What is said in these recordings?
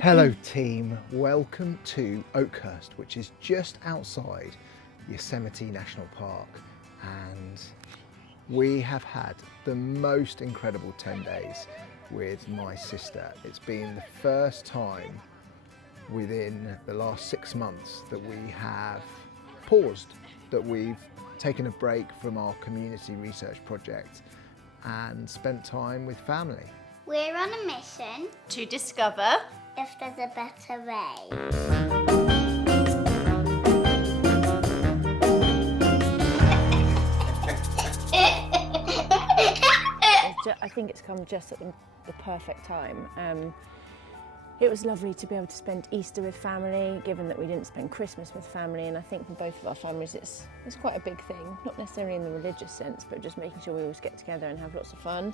Hello team, welcome to Oakhurst, which is just outside Yosemite National Park, and we have had the most incredible 10 days with my sister. It's been the first time within the last 6 months that we have paused, that we've taken a break from our community research project and spent time with family. We're on a mission to discover if there's a better way. I think it's come just at the perfect time. It was lovely to be able to spend Easter with family, given that we didn't spend Christmas with family, and I think for both of our families it's quite a big thing, not necessarily in the religious sense, but just making sure we always get together and have lots of fun.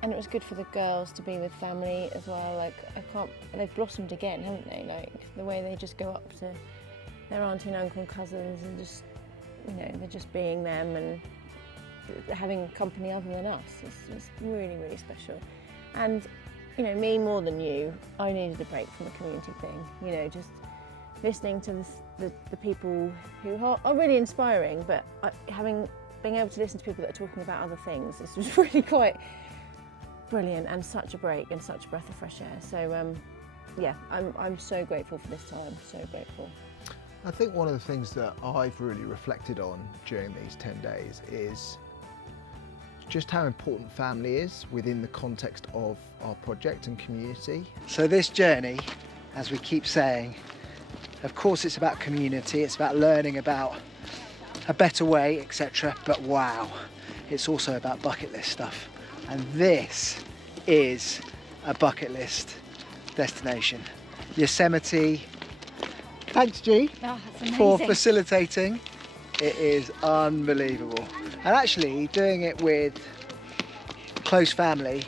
And it was good for the girls to be with family as well. Like, they've blossomed again, haven't they? Like, the way they just go up to their auntie and uncle and cousins and just, you know, they're just being them and having company other than us. It's really, really special. And, you know, me more than you, I needed a break from the community thing. You know, just listening to the people who are really inspiring, but being able to listen to people that are talking about other things, this was really quite brilliant and such a break and such a breath of fresh air. So yeah, I'm so grateful for this time, so grateful. I think one of the things that I've really reflected on during these 10 days is just how important family is within the context of our project and community. So this journey, as we keep saying, of course it's about community, it's about learning about a better way, etc. But wow, it's also about bucket list stuff. And this is a bucket list destination. Yosemite. Thanks, G, for facilitating. It is unbelievable. And actually doing it with close family,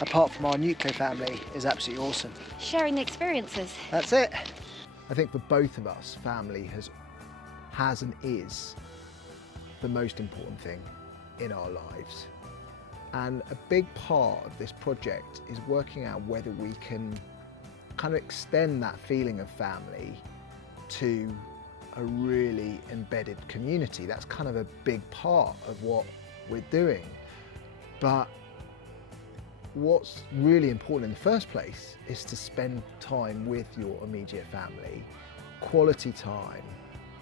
apart from our nuclear family, is absolutely awesome. sharing the experiences. That's it. I think for both of us, family has and is the most important thing in our lives. And a big part of this project is working out whether we can kind of extend that feeling of family to a really embedded community. That's kind of a big part of what we're doing. But what's really important in the first place is to spend time with your immediate family, quality time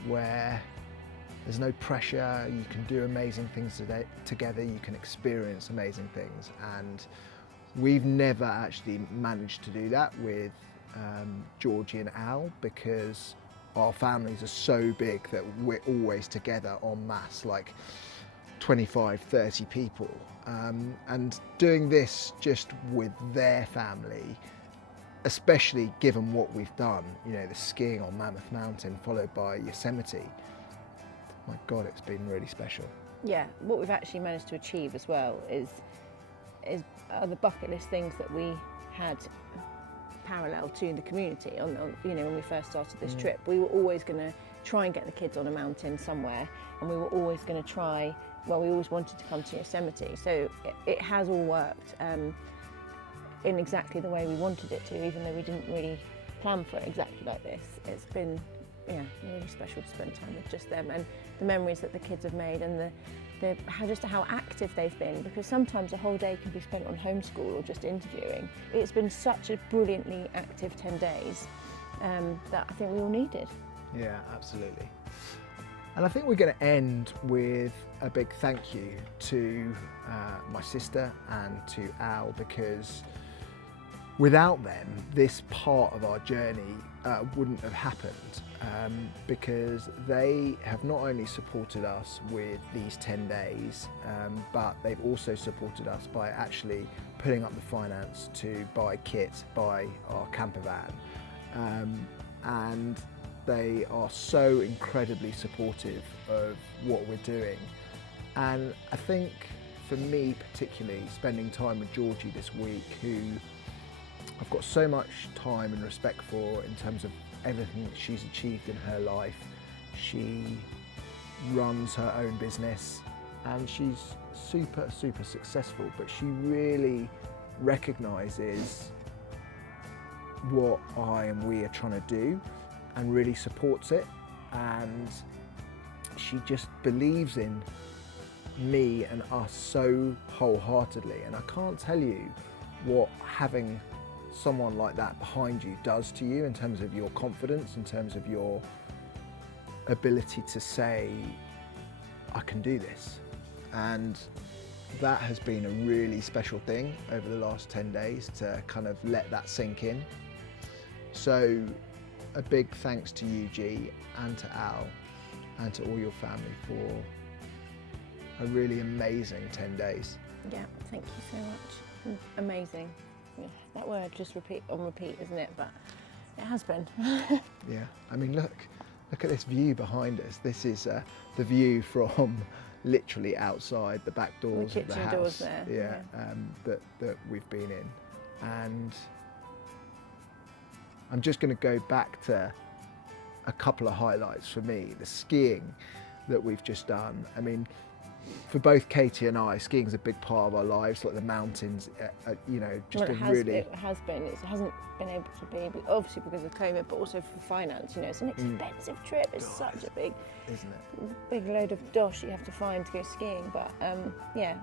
where there's no pressure, you can do amazing things together, you can experience amazing things. And we've never actually managed to do that with Georgie and Al, because our families are so big that we're always together en masse, like 25, 30 people. And doing this just with their family, especially given what we've done, you know, the skiing on Mammoth Mountain followed by Yosemite, my God, it's been really special. Yeah, what we've actually managed to achieve as well is the bucket list things that we had parallel to the community. On you know, when we first started this trip, we were always going to try and get the kids on a mountain somewhere, and we were always going to try. Well, we always wanted to come to Yosemite, so it has all worked in exactly the way we wanted it to, even though we didn't really plan for it exactly like this. It's been, yeah, really special to spend time with just them, and the memories that the kids have made, and how active they've been, because sometimes a whole day can be spent on homeschool or just interviewing. It's been such a brilliantly active 10 days that I think we all needed. Yeah, absolutely. And I think we're going to end with a big thank you to my sister and to Al, because without them, this part of our journey wouldn't have happened, because they have not only supported us with these 10 days, but they've also supported us by actually putting up the finance to buy kit, buy our camper van, and they are so incredibly supportive of what we're doing. And I think for me particularly, spending time with Georgie this week, who I've got so much time and respect for in terms of everything that she's achieved in her life. She runs her own business and she's super successful, but she really recognises what I and we are trying to do and really supports it, and she just believes in me and us so wholeheartedly, and I can't tell you what having someone like that behind you does to you in terms of your confidence, in terms of your ability to say, I can do this. And that has been a really special thing over the last 10 days to kind of let that sink in. So a big thanks to you, G, and to Al, and to all your family for a really amazing 10 days. Yeah, thank you so much. Amazing. Yeah, that word just repeat, isn't it? But it has been. Yeah, I mean, look at this view behind us. This is the view from literally outside the back doors of the house. Doors there. Yeah. That we've been in, and I'm just going to go back to a couple of highlights for me. The skiing that we've just done. I mean, for both Katie and I, skiing is a big part of our lives. Like the mountains, you know, just well, a really. It has been. It hasn't been able to be, but obviously because of COVID, but also for finance. You know, it's an expensive trip. It's such a big, isn't it? Big load of dosh you have to find to go skiing. But yeah,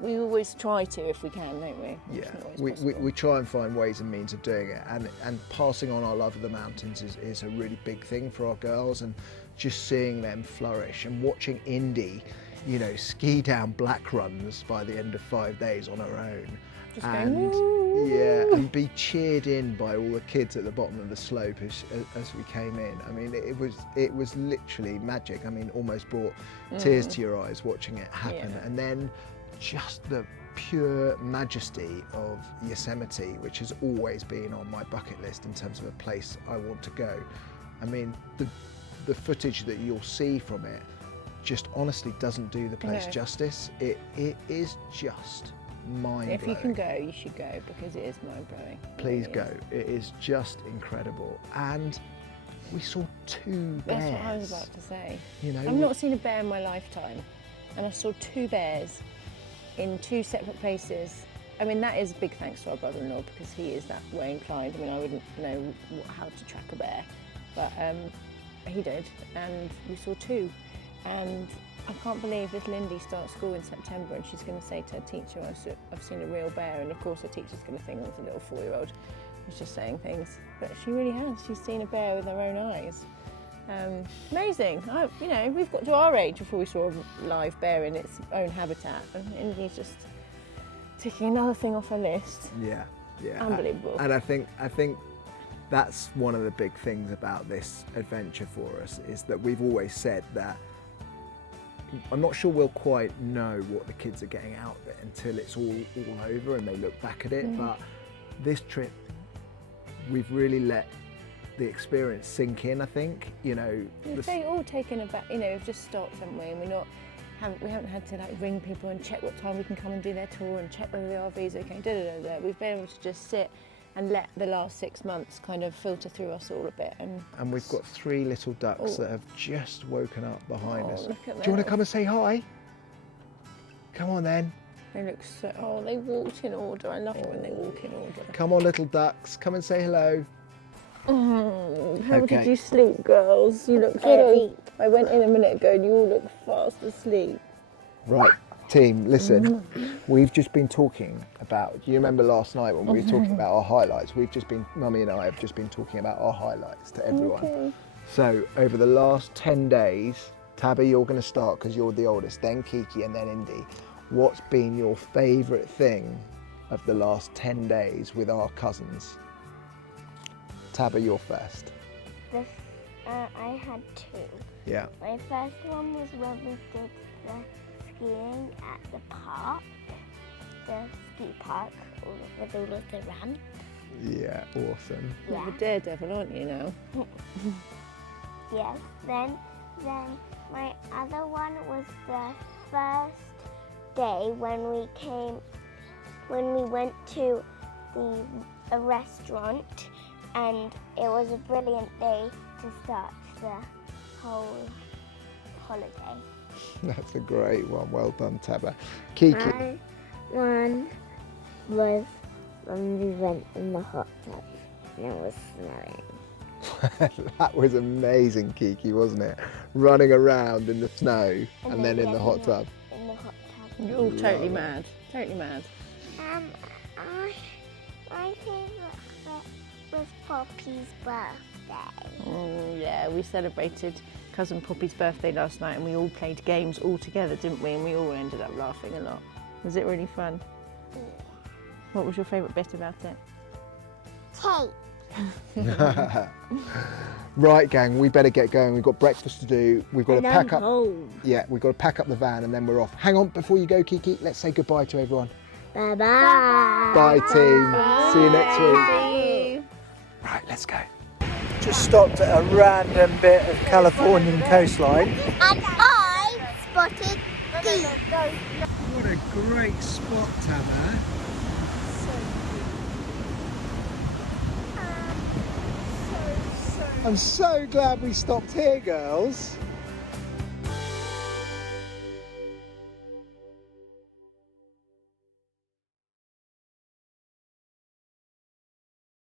we always try to if we can, don't we? Yeah, we try and find ways and means of doing it, and passing on our love of the mountains is a really big thing for our girls, and just seeing them flourish and watching Indy, you know, ski down black runs by the end of 5 days on her own. Just and going, yeah, and be cheered in by all the kids at the bottom of the slope as we came in. I mean, it was literally magic. I mean, almost brought tears to your eyes watching it happen. Yeah. And then just the pure majesty of Yosemite, which has always been on my bucket list in terms of a place I want to go. I mean, the footage that you'll see from it just honestly doesn't do the place justice. It is just mind-blowing. If you can go, you should go, because it is mind-blowing. Please go. It is just incredible. And we saw 2 bears. That's what I was about to say. You know, I've not seen a bear in my lifetime, and I saw 2 bears in 2 separate places. I mean, that is a big thanks to our brother-in-law, because he is that way inclined. I mean, I wouldn't know how to track a bear, but he did, and we saw 2. And I can't believe little Indy starts school in September, and she's going to say to her teacher, I've seen a real bear. And of course her teacher's going to think that's a little 4-year-old who's just saying things. But she really has. She's seen a bear with her own eyes. Amazing. You know, we've got to our age before we saw a live bear in its own habitat. And Indy's just ticking another thing off her list. Yeah. Unbelievable. And I think that's one of the big things about this adventure for us, is that we've always said that I'm not sure we'll quite know what the kids are getting out of it until it's all over and they look back at it. But this trip, we've really let the experience sink in, I think. You know, we've all taken a back, you know, we've just stopped, haven't we? And we haven't had to like ring people and check what time we can come and do their tour and check whether the RV's okay. We've been able to just sit and let the last 6 months kind of filter through us all a bit. And we've got 3 little ducks that have just woken up behind us. Look at Do you want to come and say hi? Come on then. They look so, they walked in order. I love it when they walk in order. Come on, little ducks, come and say hello. How did you sleep, girls? You look so... I went in a minute ago and you all look fast asleep. Right, team, listen, we've just been talking about, do you remember last night when we were talking about our highlights? Mummy and I have just been talking about our highlights to everyone. Okay. So over the last 10 days, Tabby, you're going to start because you're the oldest, then Kiki and then Indy. What's been your favourite thing of the last 10 days with our cousins? Tabby, you're first. I had 2. Yeah. My first one was when we did the skiing at the park, the ski park with all of the ramps. Yeah, awesome. You're a daredevil, aren't you now? Yes. Then my other one was the first day when we went to a restaurant, and it was a brilliant day to start the whole holiday. That's a great one. Well done, Tabba. Kiki. My one was when we went in the hot tub. and it was snowing. That was amazing, Kiki, wasn't it? Running around in the snow and then in the hot tub. In the hot tub. You're all totally mad. Totally mad. My favourite was Poppy's birthday. Oh yeah, we celebrated cousin Poppy's birthday last night and we all played games all together, didn't we? And we all ended up laughing a lot. Was it really fun? Yeah. What was your favourite bit about it? Cake. Right, gang, we better get going. We've got breakfast to do. We've got to pack up. Home. Yeah, we've got to pack up the van and then we're off. Hang on, before you go, Kiki, let's say goodbye to everyone. Bye bye. Bye, team. See you next week. See you. Right, let's go. Just stopped at a random bit of Californian coastline. And I spotted geese. What a great spot, Tama. I'm so glad we stopped here, girls.